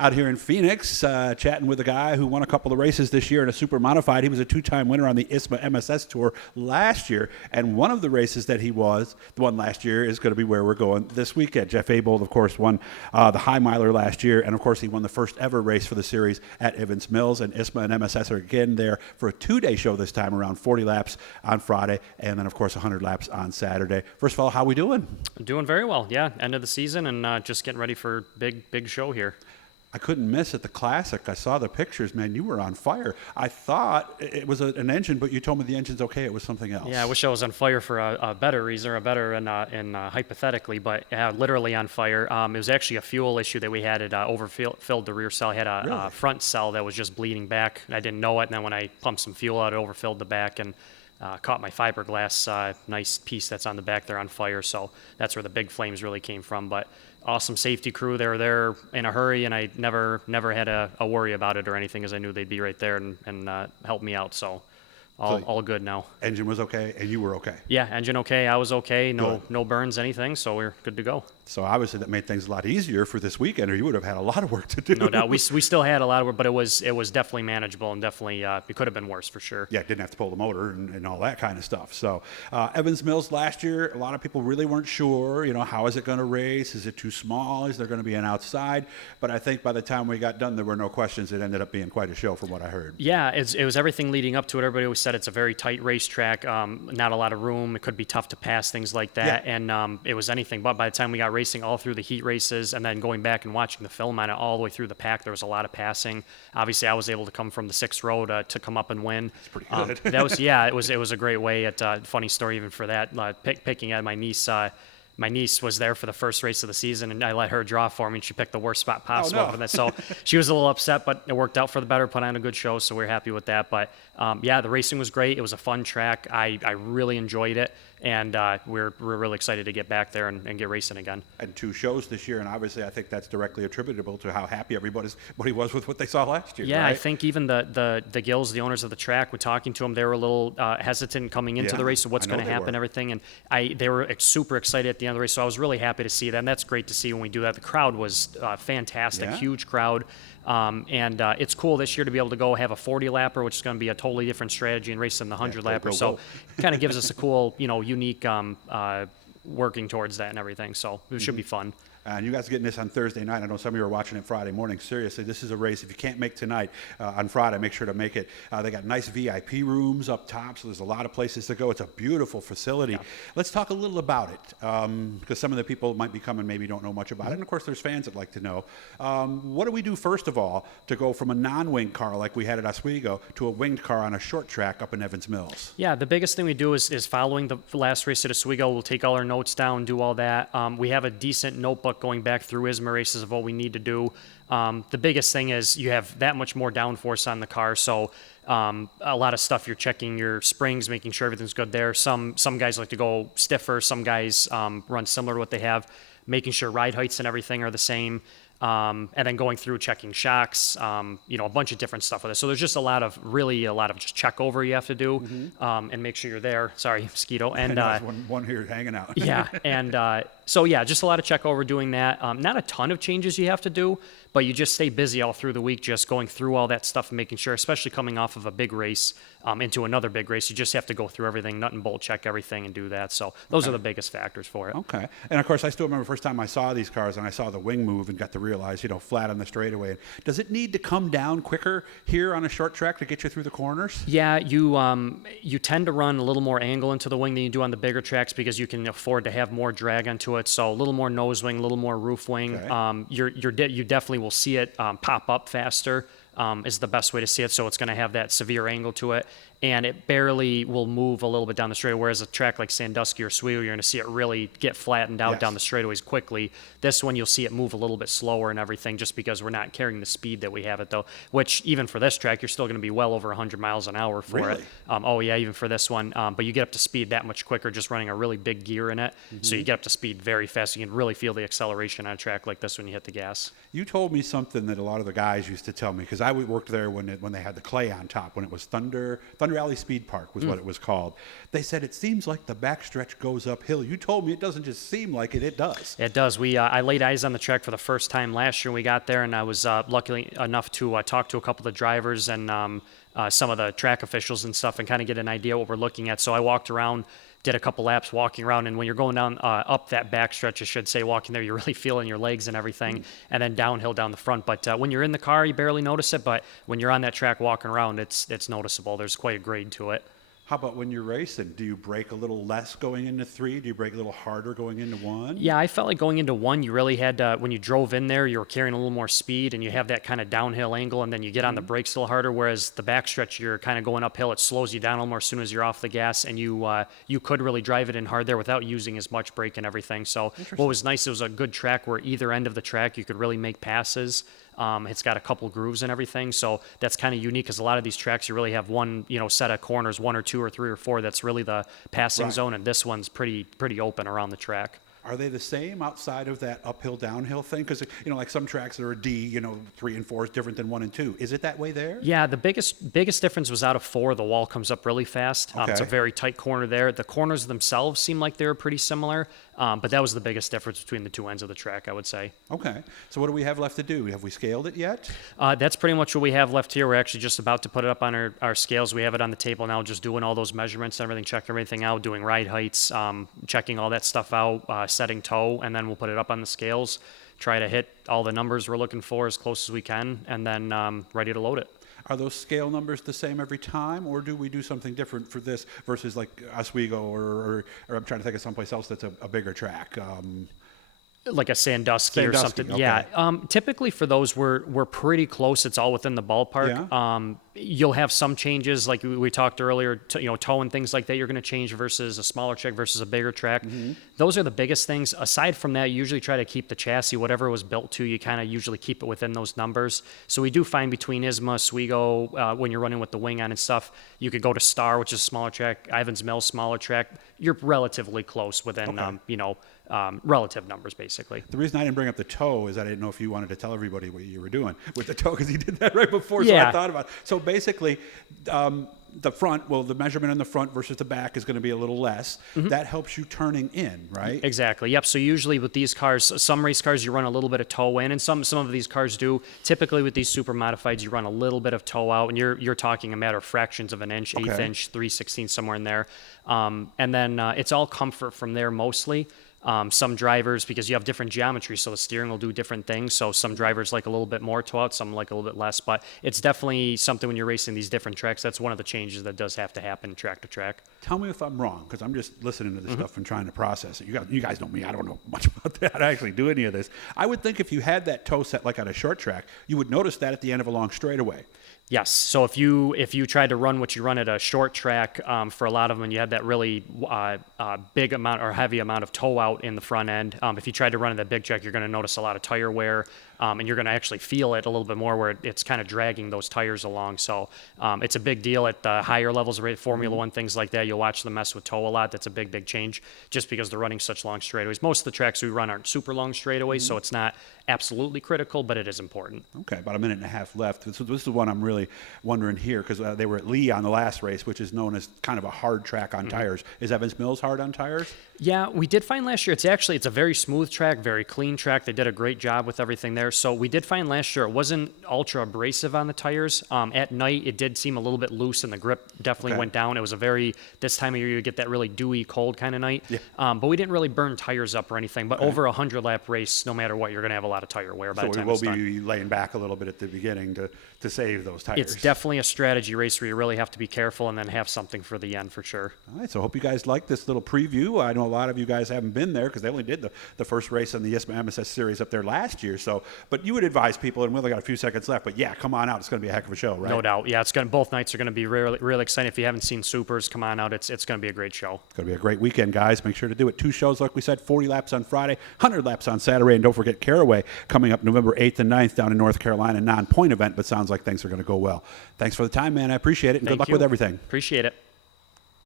Out here in Phoenix, chatting with a guy who won a couple of races this year in a super modified. He was a two-time winner on the ISMA MSS Tour last year, and one of the races that he won last year is going to be where we're going this weekend. Jeff Abold, of course, won the High Miler last year, and of course he won the first ever race for the series at Evans Mills, and ISMA and MSS are again there for a two-day show this time, around 40 laps on Friday, and then of course 100 laps on Saturday. First of all, how are we doing? Doing very well, yeah. End of the season and just getting ready for big show here. I couldn't miss at the Classic. I saw the pictures, man. You were on fire. I thought it was an engine, but you told me the engine's okay. It was something else. Yeah, I wish I was on fire for a better reason, or better in hypothetically, but literally on fire. It was actually a fuel issue that we had. It overfilled the rear cell. I had a front cell that was just bleeding back. I didn't know it, and then when I pumped some fuel out, it overfilled the back and caught my fiberglass nice piece that's on the back there on fire. So that's where the big flames really came from. But awesome safety crew. They were there in a hurry, and I never had a worry about it or anything, as I knew they'd be right there and help me out. So all good now. Engine was okay, and you were okay. Yeah, engine okay. I was okay. No burns, anything. So we're good to go. So obviously that made things a lot easier for this weekend, or you would have had a lot of work to do. No doubt. We still had a lot of work, but it was definitely manageable, and definitely it could have been worse for sure. Yeah, didn't have to pull the motor and all that kind of stuff. So Evans Mills last year, a lot of people really weren't sure, how is it going to race? Is it too small? Is there going to be an outside? But I think by the time we got done, there were no questions. It ended up being quite a show from what I heard. Yeah, it was everything leading up to it. Everybody always said it's a very tight racetrack, not a lot of room. It could be tough to pass, things like that. Yeah. And it was anything but. By the time we got racing all through the heat races and then going back and watching the film on it all the way through the pack, there was a lot of passing. Obviously, I was able to come from the 6th row to come up and win. That's pretty good. It was a great way. Funny story even for that, picking at my niece. My niece was there for the first race of the season, and I let her draw for me, and she picked the worst spot possible. Oh, no. So she was a little upset, but it worked out for the better, put on a good show, so we're happy with that. But, the racing was great. It was a fun track. I really enjoyed it, and we're really excited to get back there and get racing again. And 2 shows this year, and obviously I think that's directly attributable to how happy everybody was with what they saw last year. Yeah, right? I think even the Gills, the owners of the track, were talking to them. They were a little hesitant coming into the race of what's going to happen and everything, and they were super excited at the end of the race, so I was really happy to see that, and that's great to see when we do that. The crowd was fantastic, huge crowd. And it's cool this year to be able to go have a 40-lapper, which is going to be a totally different strategy in racing the 100-lapper. So it kind of gives us a cool, unique working towards that and everything. So it should be fun. And you guys are getting this on Thursday night. I know some of you are watching it Friday morning. Seriously, this is a race. If you can't make tonight on Friday, make sure to make it. They got nice VIP rooms up top, so there's a lot of places to go. It's a beautiful facility. Yeah. Let's talk a little about it, because some of the people might be coming maybe don't know much about it. And, of course, there's fans that like to know. What do we do, first of all, to go from a non-winged car like we had at Oswego to a winged car on a short track up in Evans Mills? Yeah, the biggest thing we do is following the last race at Oswego. We'll take all our notes down, do all that. We have a decent notebook going back through ISMA races of what we need to do. The biggest thing is you have that much more downforce on the car, so a lot of stuff you're checking your springs, making sure everything's good there. Some guys like to go stiffer, some guys run similar to what they have, making sure ride heights and everything are the same. And then going through checking shocks, a bunch of different stuff with it. So there's just a lot of just check over you have to do, and make sure you're there. Sorry, mosquito. And one here hanging out. Yeah, and just a lot of check over doing that. Not a ton of changes you have to do, but you just stay busy all through the week, just going through all that stuff and making sure, especially coming off of a big race into another big race, you just have to go through everything, nut and bolt check everything and do that. So those are the biggest factors for it. Okay. And of course, I still remember the first time I saw these cars and I saw the wing move and got to realize, flat on the straightaway. Does it need to come down quicker here on a short track to get you through the corners? Yeah, you tend to run a little more angle into the wing than you do on the bigger tracks because you can afford to have more drag onto it. So a little more nose wing, a little more roof wing. Okay. You definitely will see it pop up faster. Is the best way to see it. So it's going to have that severe angle to it, and it barely will move a little bit down the straightaway, whereas a track like Sandusky or Oswego, you're going to see it really get flattened out down the straightaways quickly. This one, you'll see it move a little bit slower and everything just because we're not carrying the speed that we have it, though, which even for this track, you're still going to be well over 100 miles an hour for it. Even for this one. But you get up to speed that much quicker just running a really big gear in it. Mm-hmm. So you get up to speed very fast. You can really feel the acceleration on a track like this when you hit the gas. You told me something that a lot of the guys used to tell me, because I worked there when they had the clay on top, when it was Thunder Alley Speed Park was what it was called. They said it seems like the backstretch goes uphill. You told me it doesn't just seem like it does. It does. I laid eyes on the track for the first time last year when we got there, and I was lucky enough to talk to a couple of the drivers and some of the track officials and stuff and kind of get an idea what we're looking at. So I walked around, did a couple laps walking around, and when you're going down up that backstretch, I should say, walking there, you're really feeling your legs and everything, and then downhill down the front. But when you're in the car, you barely notice it, but when you're on that track walking around, it's noticeable. There's quite a grade to it. How about when you're racing? Do you brake a little less going into 3? Do you brake a little harder going into 1? Yeah, I felt like going into 1, you really had to, when you drove in there, you were carrying a little more speed, and you have that kind of downhill angle, and then you get on the brakes a little harder, whereas the backstretch, you're kind of going uphill. It slows you down a little more as soon as you're off the gas, and you could really drive it in hard there without using as much brake and everything. So what was nice, it was a good track where either end of the track, you could really make passes. It's got a couple grooves and everything, so that's kind of unique because a lot of these tracks you really have one, set of corners, 1 or 2 or 3 or 4. That's really the passing zone, and this one's pretty open around the track. Are they the same outside of that uphill downhill thing? Because like some tracks that are a D, 3 and 4 is different than 1 and 2. Is it that way there? Yeah, the biggest difference was out of 4. The wall comes up really fast. It's a very tight corner there. The corners themselves seem like they were pretty similar, but that was the biggest difference between the 2 ends of the track, I would say. Okay. So what do we have left to do? Have we scaled it yet? That's pretty much what we have left here. We're actually just about to put it up on our scales. We have it on the table now, just doing all those measurements and everything, checking everything out, doing ride heights, checking all that stuff out, setting toe, and then we'll put it up on the scales, try to hit all the numbers we're looking for as close as we can, and then ready to load it. Are those scale numbers the same every time, or do we do something different for this versus like Oswego or I'm trying to think of someplace else that's a bigger track? Like a Sandusky or something. Okay. Yeah. Typically for those, we're pretty close. It's all within the ballpark. Yeah. You'll have some changes, like we talked earlier, toe and things like that. You're going to change versus a smaller track versus a bigger track. Mm-hmm. Those are the biggest things. Aside from that, you usually try to keep the chassis, whatever it was built to, you kind of usually keep it within those numbers. So we do find between ISMA, Oswego, when you're running with the wing on and stuff, you could go to Star, which is a smaller track, Evans Mills, smaller track. You're relatively close within, relative numbers, basically. The reason I didn't bring up the toe is I didn't know if you wanted to tell everybody what you were doing with the toe, because you did that right before, so I thought about it. So basically, the front, the measurement on the front versus the back is going to be a little less. Mm-hmm. That helps you turning in, right? Exactly. Yep. So usually with these cars, some race cars, you run a little bit of toe in, and some of these cars do. Typically with these super modifieds, you run a little bit of toe out, and you're talking a matter of fractions of an inch, 1/8 inch, 3/16, somewhere in there. And then it's all comfort from there mostly. Some drivers, because you have different geometry, so the steering will do different things. So some drivers like a little bit more toe out, some like a little bit less. But it's definitely something when you're racing these different tracks. That's one of the changes that does have to happen track to track. Tell me if I'm wrong, because I'm just listening to this stuff and trying to process it. You guys know me. I don't know much about that. I actually do any of this. I would think if you had that toe set like on a short track, you would notice that at the end of a long straightaway. Yes. So if you tried to run what you run at a short track, for a lot of them, and you had that really big amount or heavy amount of toe out in the front end, if you tried to run at that big track, you're going to notice a lot of tire wear, and you're going to actually feel it a little bit more where it's kind of dragging those tires along. So it's a big deal at the higher levels of Formula One, things like that. You'll watch them mess with toe a lot. That's a big change just because they're running such long straightaways. Most of the tracks we run aren't super long straightaways, so it's not absolutely critical, but it is important. Okay, about a minute and a half left. This is the one I'm really wondering here, because they were at Lee on the last race, which is known as kind of a hard track on tires. Is Evans Mills hard on tires? Yeah, we did find last year it's a very smooth track, very clean track. They did a great job with everything there. So we did find last year it wasn't ultra abrasive on the tires. At night it did seem a little bit loose, and the grip definitely went down. It was this time of year you get that really dewy, cold kind of night. Yeah. But we didn't really burn tires up or anything. But over a 100-lap race, no matter what, you're going to have a lot of tire wear by the time it's done. So we will be laying back a little bit at the beginning to save those tires. It's definitely a strategy race where you really have to be careful and then have something for the end for sure. All right, so I hope you guys like this little preview. I know a lot of you guys haven't been there because they only did the first race in the ISMA and MSS series up there last year. So, but you would advise people, and we only got a few seconds left, but yeah, come on out. It's going to be a heck of a show, right? No doubt. Yeah, both nights are going to be really exciting. If you haven't seen Supers, come on out. It's going to be a great show. It's going to be a great weekend, guys. Make sure to do it. 2 shows, like we said, 40 laps on Friday, 100 laps on Saturday, and don't forget Caraway coming up November 8th and 9th down in North Carolina, non-point event, but sounds like things are going to go well. Thanks for the time, man. I appreciate it, and good luck with everything. Appreciate it.